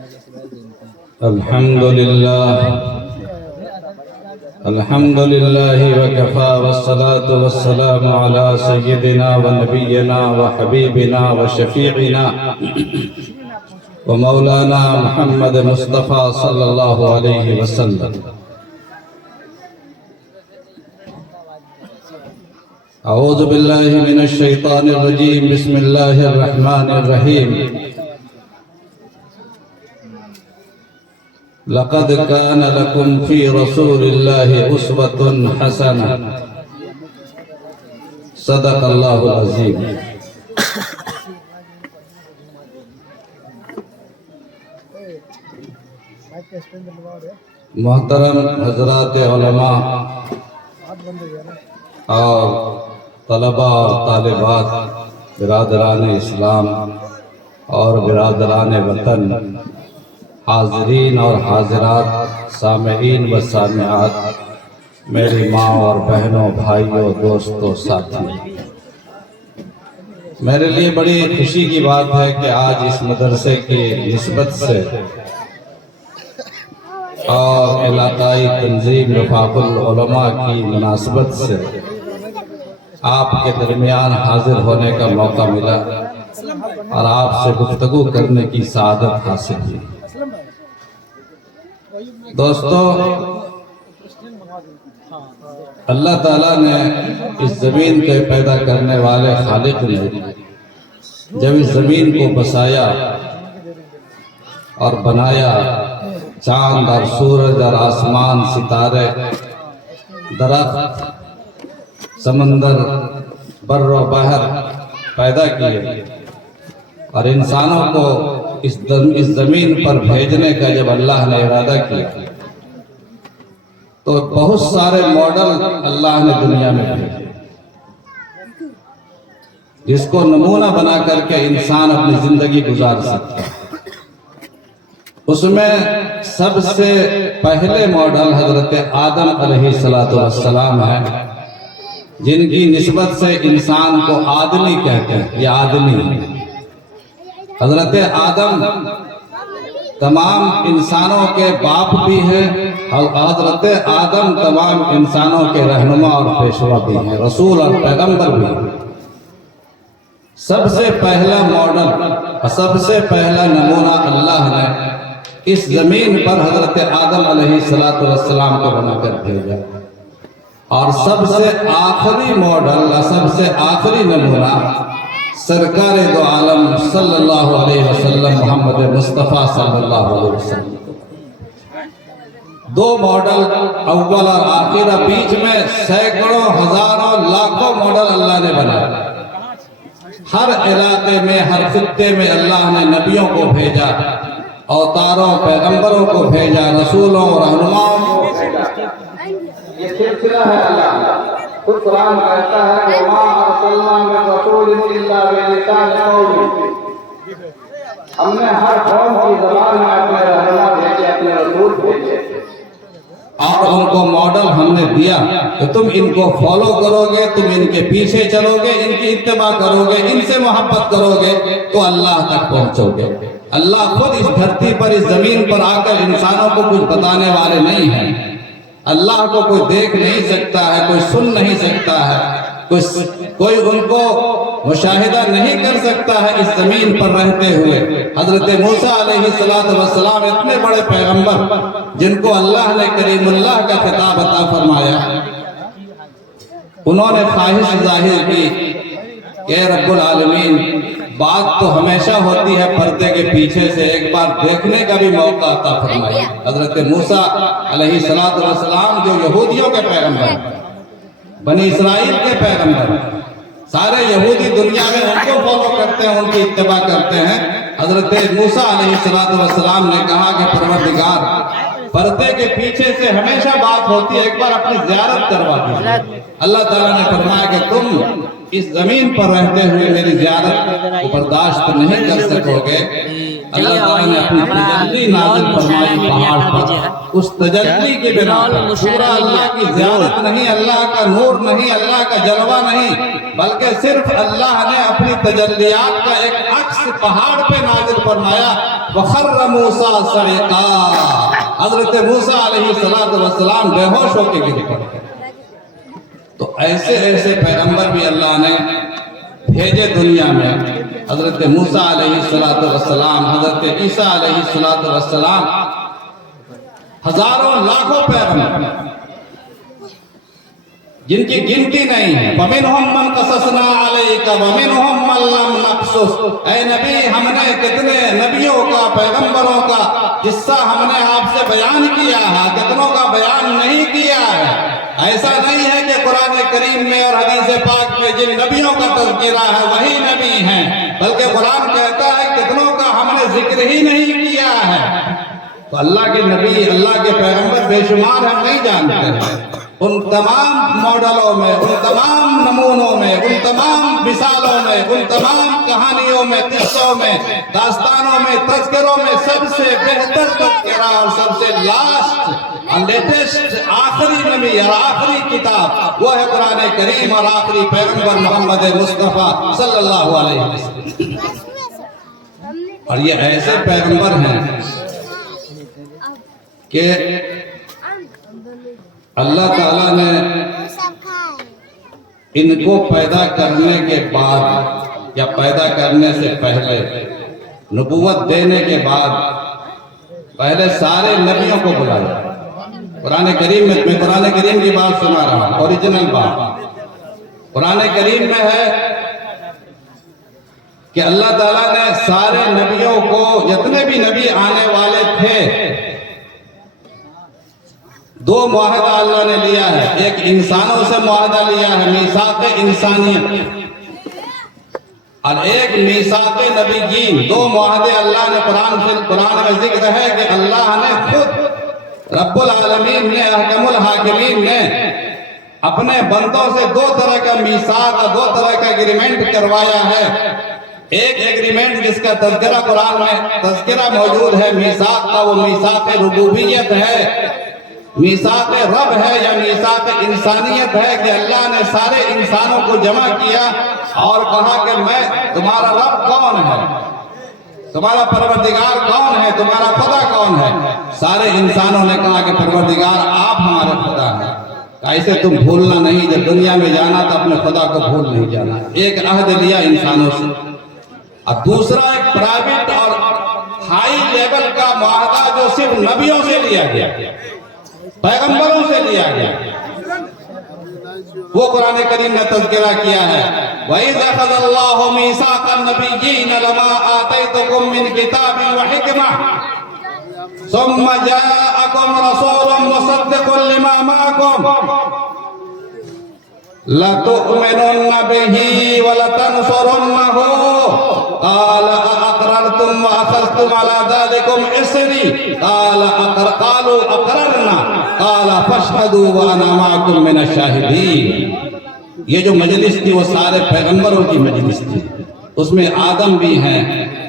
الحمد لله وكفى والصلاة والسلام على سيدنا ونبينا وحبيبنا وشفيعنا ومولانا محمد مصطفى صلى الله عليه وسلم. اعوذ بالله من الشيطان الرجيم. بسم الله الرحمن الرحيم. لقد كان لكم في رسول الله أسوة حسنة. صدق الله العظيم. محترم حضرات علماء اور طلباء اور طالبات، برادران اسلام اور برادران وطن، حاضرین اور حاضرات، سامعین و سامعات، میری ماں اور بہنوں، بھائیوں، دوستوں، ساتھی، میرے لیے بڑی خوشی کی بات ہے کہ آج اس مدرسے کی نسبت سے اور علاقائی تنظیم رفاق العلماء کی مناسبت سے آپ کے درمیان حاضر ہونے کا موقع ملا اور آپ سے گفتگو کرنے کی سعادت حاصل ہوئی. دوستو، اللہ تعالیٰ نے اس زمین کے پیدا کرنے والے خالق نے جب اس زمین کو بسایا اور بنایا، چاند اور سورج اور آسمان، ستارے، درخت، سمندر، بر و بحر پیدا کیے اور انسانوں کو اس زمین پر بھیجنے کا جب اللہ نے ارادہ کیا تو بہت سارے ماڈل اللہ نے دنیا میں بھیجے جس کو نمونہ بنا کر کے انسان اپنی زندگی گزار سکتا ہے. اس میں سب سے پہلے ماڈل حضرت آدم علیہ السلام ہے، جن کی نسبت سے انسان کو آدمی کہتے ہیں. یہ آدمی ہے. حضرت آدم تمام انسانوں کے باپ بھی ہیں اور حضرت آدم تمام انسانوں کے رہنما اور پیشوا بھی ہیں، رسول اور پیغمبر بھی ہیں. سب سے پہلا ماڈل، سب سے پہلا نمونہ اللہ نے اس زمین پر حضرت آدم علیہ السلام کو بنا کر بھیجا، اور سب سے آخری ماڈل، سب سے آخری نمونہ سرکار دو عالم صلی اللہ علیہ وسلم محمد مصطفیٰ صلی اللہ علیہ وسلم. دو ماڈل، اول اور آخر، بیچ میں سینکڑوں، ہزاروں، لاکھوں ماڈل اللہ نے بنایا. ہر علاقے میں، ہر خطے میں اللہ نے نبیوں کو بھیجا، اوتاروں، پیغمبروں کو بھیجا، رسولوں، رہنماؤں کو بھیجا. یہ سلسلہ ہے. اللہ خود قرآن کہتا ہے وَمَا أَرْسَلْنَا مِن رَّسُولٍ إِلَّا بِلِسَانِ قَوْمِهِ. ہم نے ہر قوم کی زبان میں اپنے رہنما بھیجے، اپنے رسول بھیجے، اور ان کو ماڈل ہم نے دیا کہ تم ان کو فالو کرو گے، تم ان کے پیچھے چلو گے، ان کی اتباع کرو گے، ان سے محبت کرو گے تو اللہ تک پہنچو گے. اللہ خود اس دھرتی پر، اس زمین پر آ کر انسانوں کو کچھ بتانے والے نہیں ہیں. اللہ کو کوئی دیکھ نہیں سکتا ہے، کوئی سن نہیں سکتا ہے، کوئی ان کو مشاہدہ نہیں کر سکتا ہے اس زمین پر رہتے ہوئے. حضرت موسیٰ علیہ السلام اتنے بڑے پیغمبر جن کو اللہ نے کریم اللہ کا خطاب عطا فرمایا، انہوں نے خواہش ظاہر کی کہ اے رب العالمین، بات تو ہمیشہ ہوتی ہے پردے کے پیچھے سے، ایک بار دیکھنے کا بھی موقع عطا فرمایا. حضرت موسیٰ علیہ السلام جو یہودیوں کے پیغمبر، بنی اسرائیل کے پیغمبر، سارے یہودی دنیا میں ان کو فالو کرتے ہیں، ان کی اتباع کرتے ہیں. حضرت موسیٰ علیہ السلام نے کہا کہ پروردگار، پردے کے پیچھے سے ہمیشہ بات ہوتی ہے، ایک بار اپنی زیارت کروا دیجیے. اللہ تعالیٰ نے فرمایا کہ تم اس زمین پر رہتے ہوئے میری زیارت کو برداشت نہیں کر سکو گے. اللہ تعالیٰ نے اپنی تجلی نازل فرمائی پہاڑ پر. اس تجلی کی بنا پر پورا اللہ کی زیارت نہیں، اللہ کا نور نہیں، اللہ کا جلوہ نہیں، بلکہ صرف اللہ نے اپنی تجلیات کا ایک عکس پہاڑ پہ نازل فرمایا. وخر موسیٰ صعقا، حضرت موسیٰ علیہ السلام بے ہوش ہو کے گر پڑے۔ تو ایسے ایسے پیغمبر بھی اللہ نے بھیجے دنیا میں، حضرت موسیٰ علیہ السلام، حضرت عیسیٰ علیہ السلام، ہزاروں لاکھوں پیغمبر جن کی گنتی نہیں ہے۔ وَمِنْهُمْ مَنْ قَصَصْنَا عَلَيْكَ وَمِنْهُمْ مَنْ لَمْ نَقْصُصْ، اے نبی ہم نے کتنے نبیوں کا، پیغمبروں کا قصہ ہم نے آپ سے بیان کیا ہے، کتنوں کا بیان نہیں کیا ہے۔ ایسا نہیں ہے کہ قرآن کریم میں اور حدیث پاک میں جن نبیوں کا تذکرہ ہے وہی نبی ہیں، بلکہ قرآن کہتا ہے کتنوں کا ہم نے ذکر ہی نہیں کیا ہے۔ تو اللہ کے نبی، اللہ کے پیغمبر بے شمار ہم نہیں جانتے ہیں۔ ان تمام ماڈلوں میں، ان تمام نمونوں میں، ان تمام مثالوں میں، ان تمام کہانیوں میں، قصوں میں، داستانوں میں، تذکروں میں سب سے بہتر تذکرہ اور سب سے لاسٹ اور لیٹسٹ آخری نبی اور آخری کتاب وہ ہے قرآن کریم، اور آخری پیغمبر محمد مصطفیٰ صلی اللہ علیہ وسلم۔ اور یہ ایسے پیغمبر ہیں کہ اللہ تعالیٰ نے ان کو پیدا کرنے کے بعد یا پیدا کرنے سے پہلے، نبوت دینے کے بعد، پہلے سارے نبیوں کو بلایا۔ قرآن کریم میں قرآن کریم کی بات سنا رہا ہوں، اوریجنل بات قرآن کریم میں ہے کہ اللہ تعالیٰ نے سارے نبیوں کو، جتنے بھی نبی آنے والے تھے، دو معاہدہ اللہ نے لیا ہے۔ ایک انسانوں سے معاہدہ لیا ہے، میثاق انسانیت، اور ایک میثاق نبیین۔ دو معاہدے اللہ نے قرآن میں ذکر ہے کہ اللہ نے خود رب العالمین نے، احکم الحاکمین نے اپنے بندوں سے دو طرح کا میثاق، دو طرح کا ایگریمنٹ کروایا ہے۔ ایک ایگریمنٹ جس کا تذکرہ قرآن میں تذکرہ موجود ہے میثاق کا، وہ میثاق ربوبیت ہے، میثاق رب ہے یا میثاق انسانیت ہے، کہ اللہ نے سارے انسانوں کو جمع کیا اور کہا کہ میں تمہارا رب کون ہے، تمہارا پروردگار کون ہے، تمہارا خدا کون ہے۔ سارے انسانوں نے کہا کہ پروردگار آپ ہمارے خدا ہیں۔ ایسے تم بھولنا نہیں، جب دنیا میں جانا تو اپنے خدا کو بھول نہیں جانا۔ ایک عہد لیا انسانوں سے، اور دوسرا ایک پرائیویٹ اور ہائی لیول کا معاہدہ جو صرف نبیوں سے لیا گیا، پیغمبروں سے لیا گیا، وہ قرآن کریم نے تذکرہ کیا ہے۔ وَإِذْ أَخَذَ اللَّهُ مِيثَاقَ النَّبِيِّينَ لَمَا آتَيْتُكُم مِّن كِتَابٍ وَحِكْمَةٍ ثُمَّ جَاءَكُمْ رَسُولٌ مُصَدِّقٌ لِّمَا مَعَكُمْ لَتُؤْمِنُنَّ بِهِ وَلَتَنْصُرُنَّهُ قال أأقررتم وأخذتم على ذلكم إصري قالوا أقررنا قال فاشهدوا وأنا معكم من الشاهدين۔ یہ جو مجلس تھی وہ سارے پیغمبروں کی مجلس تھی، اس میں آدم بھی ہیں،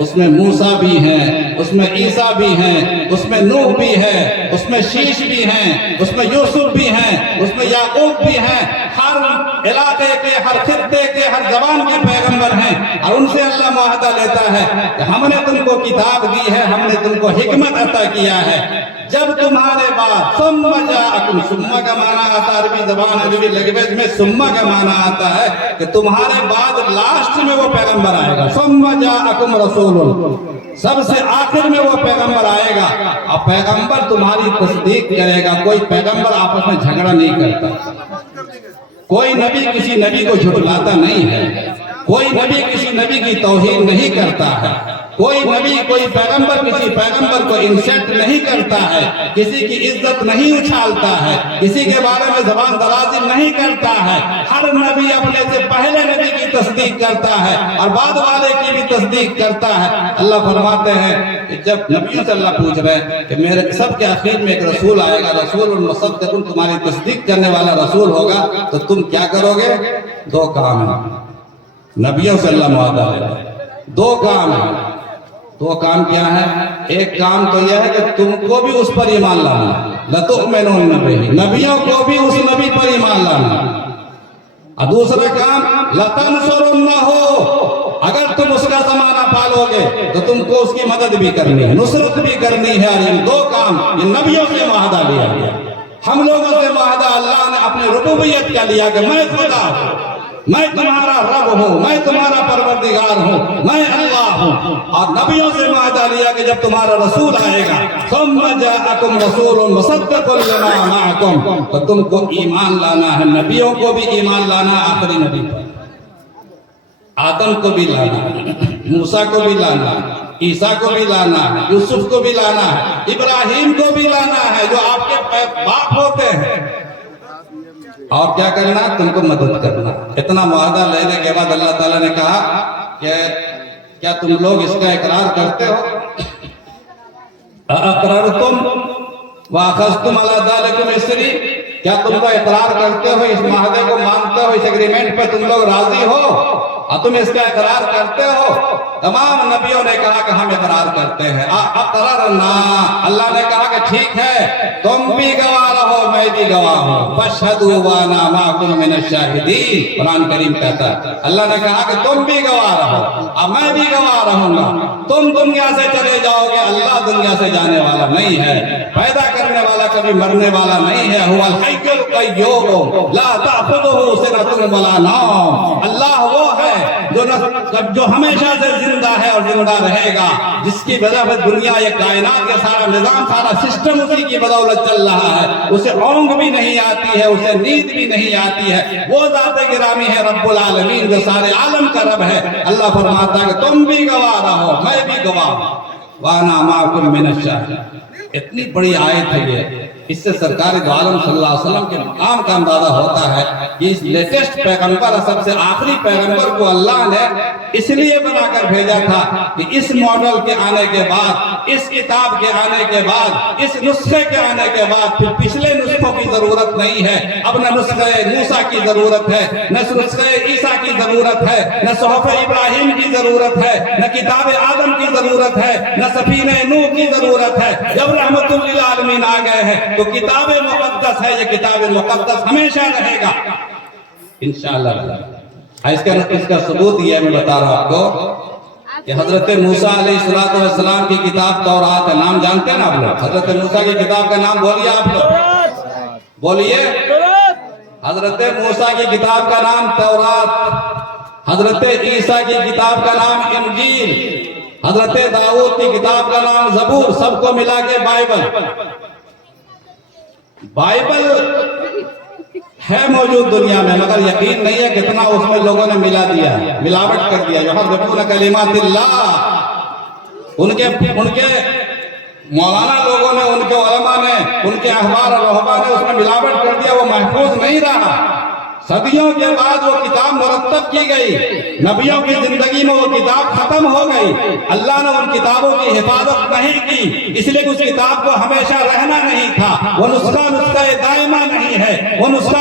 اس میں موسیٰ بھی ہیں، اس میں عیسیٰ بھی ہیں، اس میں نوح بھی ہے، اس میں شیش بھی ہیں، اس میں یوسف بھی ہیں، اس میں یعقوب بھی ہیں۔ ہر علاقے کے، ہر خطے کے، ہر زبان کے پیغمبر ہیں، اور ان سے اللہ معاہدہ لیتا ہے کہ ہم نے تم کو کتاب دی ہے، ہم نے تم کو حکمت عطا کیا ہے۔ جب تمہارے بعد ثم جاءکم، ثم کا معنی آتا ہے عربی زبان، عربی لینگویج میں ثم کا معنی آتا ہے کہ تمہارے بعد لاسٹ میں وہ پیغمبر آئے گا۔ ثم جاءکم رسول، سب سے آخر میں وہ پیغمبر آئے گا، اور پیغمبر تمہاری تصدیق کرے گا۔ کوئی پیغمبر آپس میں جھگڑا نہیں کرتا، کوئی نبی کسی نبی کو جھٹلاتا نہیں ہے، کوئی نبی کسی نبی کی توہین نہیں کرتا ہے، کوئی نبی، کوئی پیغمبر کسی پیغمبر کو انسلٹ نہیں کرتا ہے، کسی کی عزت نہیں اچھالتا ہے، کسی کے بارے میں زبان درازی نہیں کرتا ہے۔ ہر نبی اپنے سے پہلے نبی کی تصدیق کرتا ہے اور بعد والے کی بھی تصدیق کرتا ہے۔ اللہ فرماتے ہیں کہ جب نبیوں سے اللہ پوچھ رہے ہیں کہ میرے سب کے آخر میں ایک رسول آئے گا، رسول المصدق، تمہاری تصدیق کرنے والا رسول ہوگا، تو تم کیا کرو گے؟ دو کام ہیں، نبیوں سے اللہ معاہدہ ہے، دو کام ہیں۔ دو کام کیا ہے؟ ایک کام تو یہ ہے کہ تم کو بھی اس پر ایمان لانا، لَتُؤْمِنُنَّ بِهِ، نبیوں کو بھی اس نبی پر ایمان لانا، اور دوسرا کام لَتَنْصُرُنَّهُ، اگر تم اس کا زمانہ پالوگے تو تم کو اس کی مدد بھی کرنی ہے، نصرت بھی کرنی ہے، اور ان دو کام یہ نبیوں سے معاہدہ لیا گیا۔ ہم لوگوں سے معاہدہ اللہ نے اپنے ربوبیت کا لیا کہ میں خدا ہوں، میں تمہارا رب ہوں، میں تمہارا پروردگار ہوں، میں اللہ ہوں۔ اور نبیوں سے معاہدہ لیا کہ جب تمہارا رسول آئے گا ثم جاءکم رسول مصدق لما معکم، تو تم کو ایمان لانا ہے، نبیوں کو بھی ایمان لانا ہے، آخری نبی پر آدم کو بھی لانا ہے، موسیٰ کو بھی لانا ہے، عیسیٰ کو بھی لانا ہے، یوسف کو بھی لانا ہے، ابراہیم کو بھی لانا ہے جو آپ کے باپ ہوتے ہیں۔ اور کیا کرنا؟ تم کو مدد کرنا۔ اتنا معاہدہ لینے کے بعد اللہ تعالیٰ نے کہا کہ کیا تم لوگ اس کا اقرار کرتے ہو؟ اَأَقْرَرْتُمْ وَأَخَذْتُمْ عَلَى ذَلِكُمْ إِصْرِي، کیا تم لوگ اقرار کرتے ہو، اس معاہدے کو مانتے ہو، اس ایگریمنٹ پہ تم لوگ راضی ہو اور تم اس کا اقرار کرتے ہو؟ تمام نبیوں نے کہا کہ ہم اقرار کرتے ہیں۔ اقررنا، اللہ نے کہا کہ ٹھیک ہے، تم بھی گواہ رہو، میں بھی گواہ ہوں، فاشہدوا وانا معکم من الشاہدین، قرآن کریم کہتا ہے۔ اللہ نے کہا کہ تم بھی گواہ رہو اور میں بھی گواہ رہوں گا۔ تم دنیا سے چلے جاؤ گے، اللہ دنیا سے جانے والا نہیں ہے، پیدا کرنے والا کبھی مرنے والا نہیں ہے۔ هو الحی القیوم لا تأخذہ سنۃ ولا نوم، اللہ وہ ہے جو ہمیشہ سے زندہ ہے اور زندہ رہے گا، جس کی وجہ سے دنیا، یہ کائنات کا سارا نظام، سارا سسٹم اسی کی بدولت چل رہا ہے۔ اسے اونگ بھی نہیں آتی ہے، اسے نیند بھی نہیں آتی ہے۔ وہ ذات گرامی ہے رب العالمین جو سارے عالم کا رب ہے۔ اللہ فرماتا ہے کہ تم بھی گواہ رہو، میں بھی گواہ ہوں، وانا معکم من الشاہدین۔ اتنی بڑی آیت ہے یہ، اس سے سرکار دو عالم صلی اللہ علیہ وسلم کے مقام کا اندازہ ہوتا ہے کہ اس لیٹسٹ پیغمبر، سب سے آخری پیغمبر کو اللہ نے اس لیے بنا کر بھیجا تھا کہ اس ماڈل کے آنے کے بعد، اس کتاب کے آنے کے بعد، اس نسخے کے آنے کے بعد پھر پچھلے نسخوں کی ضرورت نہیں ہے۔ اب نہ نسخہ موسیٰ کی ضرورت ہے، نہ نسخہ عیسیٰ کی ضرورت ہے، نہ صحف ابراہیم کی ضرورت ہے، نہ کتاب آدم کی ضرورت ہے، نہ سفینہ نوح کی ضرورت ہے۔ جب رحمت للعالمین آ گئے ہیں تو کتاب مقدس ہے، یہ کتاب مقدس ہمیشہ رہے گا انشاءاللہ۔ اس کا ثبوت یہ میں بتا رہا ہوں آپ کو کہ حضرت موسیٰ علیہ السلام کی کتاب تورات ہے، نام جانتے ہیں نا آپ لوگ؟ حضرت موسیٰ کی کتاب کا نام بولیے آپ لوگ، بولیے۔ حضرت موسیٰ کی کتاب کا نام تورات، حضرت عیسیٰ کی کتاب کا نام انجیل، حضرت داؤد کی کتاب کا نام زبور، سب کو ملا کے بائبل۔ بائبل ہے موجود دنیا میں، مگر یقین نہیں ہے کتنا اس میں لوگوں نے ملا دیا، ملاوٹ کر دیا۔ یحرفون کلمات اللہ، ان کے مولانا لوگوں نے، ان کے علماء نے، ان کے احبار اور رہبان نے اس میں ملاوٹ کر دیا، وہ محفوظ نہیں رہا۔ صدیوں کے بعد وہ کتاب مرتب کی گئی، نبیوں کی زندگی میں وہ کتاب ختم ہو گئی، اللہ نے ان کتابوں کی حفاظت نہیں کی، اس لیے اس کتاب کو ہمیشہ رہنا نہیں تھا۔ وہ نسخہ دائمہ نہیں ہے، وہ نسخہ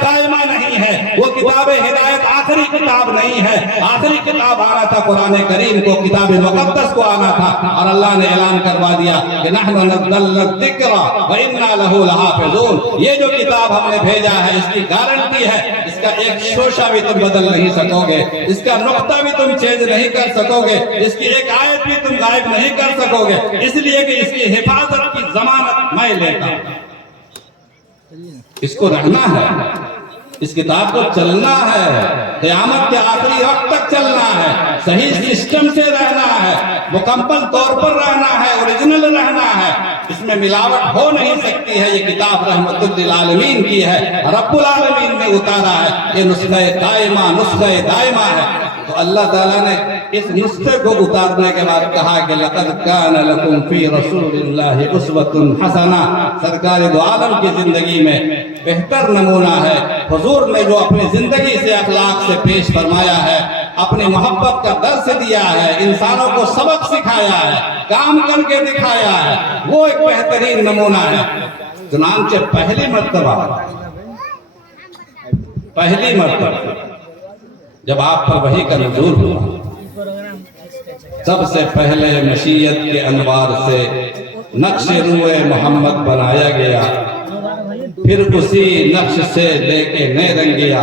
قائمہ نہیں ہے، وہ کتاب ہدایت آخری کتاب نہیں ہے۔ آخری کتاب آنا تھا قرآن کریم کو، کتاب مقدس کو آنا تھا، اور اللہ نے اعلان کروا دیا کہ نحن نزلنا الذکر وإنا لہ لحافظون۔ یہ جو کتاب ہم نے بھیجا ہے، اس کی گارنٹی ہے، اس کا ایک شوشہ بھی تم بدل نہیں سکو گے، اس کا نقطہ بھی تم چینج نہیں کر سکو گے، اس کی ایک آیت بھی تم غائب نہیں کر سکو گے، اس لیے کہ اس کی حفاظت کی ضمانت میں لیتا ہوں۔ اس کو رہنا ہے، اس کتاب کو چلنا ہے، قیامت کے آخری وقت تک چلنا ہے، صحیح سسٹم سے رہنا ہے، مکمل طور پر رہنا ہے، اوریجنل رہنا ہے، اس میں ملاوٹ ہو نہیں سکتی ہے۔ یہ کتاب رحمت للعالمین کی ہے، رب العالمین نے اتارا ہے، یہ نسخہ قائمہ، نسخہ دائمہ ہے۔ تو اللہ تعالیٰ نے اس نسخے کو اتارنے کے بعد کہا کہ لَقَدْ كَانَ لَكُمْ فِي رَسُولِ اللَّهِ أُسْوَةٌ حَسَنَةٌ، سرکار دو عالم کی زندگی میں بہتر نمونہ ہے۔ حضور نے جو اپنی زندگی سے، اخلاق سے پیش فرمایا ہے، اپنی محبت کا درس دیا ہے، انسانوں کو سبق سکھایا ہے، کام کر کے دکھایا ہے، وہ ایک بہترین نمونہ ہے۔ چنانچہ پہلی مرتبہ جب آپ پر وحی کا نزول ہوا، سب سے پہلے مشیت کے انوار سے نقش روئے محمد بنایا گیا، پھر اسی نقش سے لے کے نئے رنگیا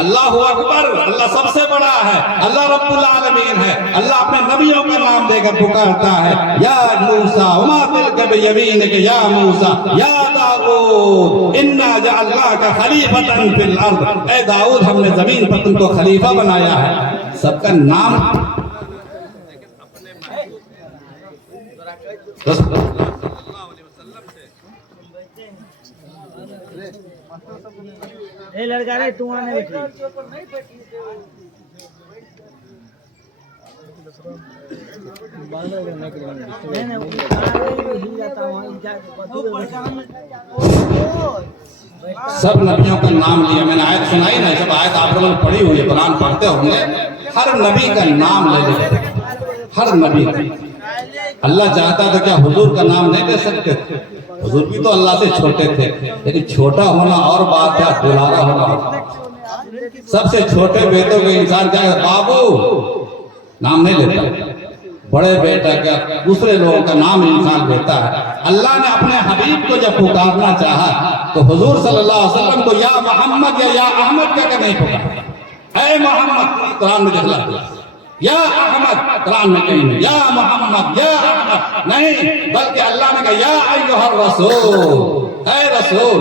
اللہ اکبر، اللہ سب سے بڑا ہے، اللہ رب العالمین ہے۔ اللہ اپنے نبیوں کا نام دے کر پکارتا ہے، یا موسیٰ وما تلک بیمینک یا موسیٰ یا داؤد انا جعلناک خلیفۃ فی الارض، اے داؤد ہم نے زمین پر تم کو خلیفہ بنایا ہے۔ سب کا نام اے لڑکا رے تو آنے بیٹھی سب نبیوں کا نام لیا، میں نے آیت سنائی نا، سب آیت آپ لوگوں نے پڑھی ہوئی ہے، قرآن پڑھتے ہوں گے، ہر نبی کا نام لے لے، ہر نبی کا۔ اللہ چاہتا تھا کیا حضور کا نام نہیں لے سکتے تھے؟ حضور بھی تو اللہ سے چھوٹے تھے، لیکن چھوٹا ہونا اور بات ہے، دلارا ہونا اور بات۔ سب سے چھوٹے بیٹوں کے انسان کیا ہے، بابو نام نہیں لیتا، بڑے بیٹا کیا دوسرے لوگوں کا نام انسان لیتا ہے۔ اللہ نے اپنے حبیب کو جب پکارنا چاہا تو حضور صلی اللہ علیہ وسلم کو یا محمد یا احمد کہہ کر نہیں پکارا، اے محمد قرآن میں دکھلا دیا، یا احمد قرآن میں کہیں نہیں، یا محمد یا احمد نہیں، بلکہ اللہ نے کہا یا ایھا الرسول، اے رسول،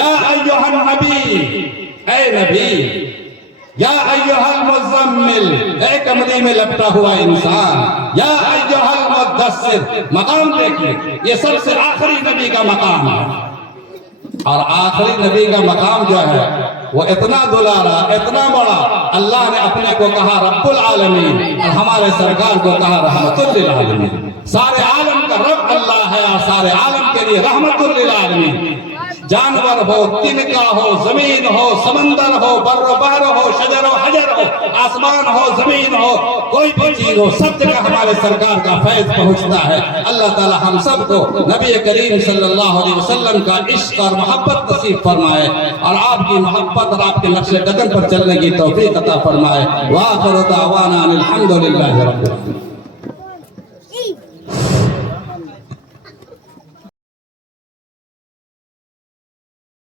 یا ایھا النبی، اے نبی، یا ایھا المزمل، اے کمری میں لپٹا ہوا انسان، یا ایھا المدثر۔ مقام دیکھیں، یہ سب سے آخری نبی کا مقام ہے، اور آخری نبی کا مقام جو ہے وہ اتنا دلارا، اتنا بڑا، اللہ نے اپنے کو کہا رب العالمین، اور ہمارے سرکار کو کہا رحمت للعالمین۔ سارے عالم کا رب اللہ ہے، اور سارے عالم کے لیے رحمت للعالمین۔ جانور ہو، تنکا ہو، زمین ہو، سمندر ہو، بر و بحر ہو، شجر و حجر ہو، آسمان ہو، زمین ہو، کوئی بھی چیز ہو، سب جگہ ہمارے سرکار کا فیض پہنچتا ہے۔ اللہ تعالی ہم سب کو نبی کریم صلی اللہ علیہ وسلم کا عشق اور محبت نصیب فرمائے، اور آپ کی محبت اور آپ کے نقش قدم پر چلنے کی توفیق عطا فرمائے۔ وآخر دعوانا الحمد للہ رب العالمین۔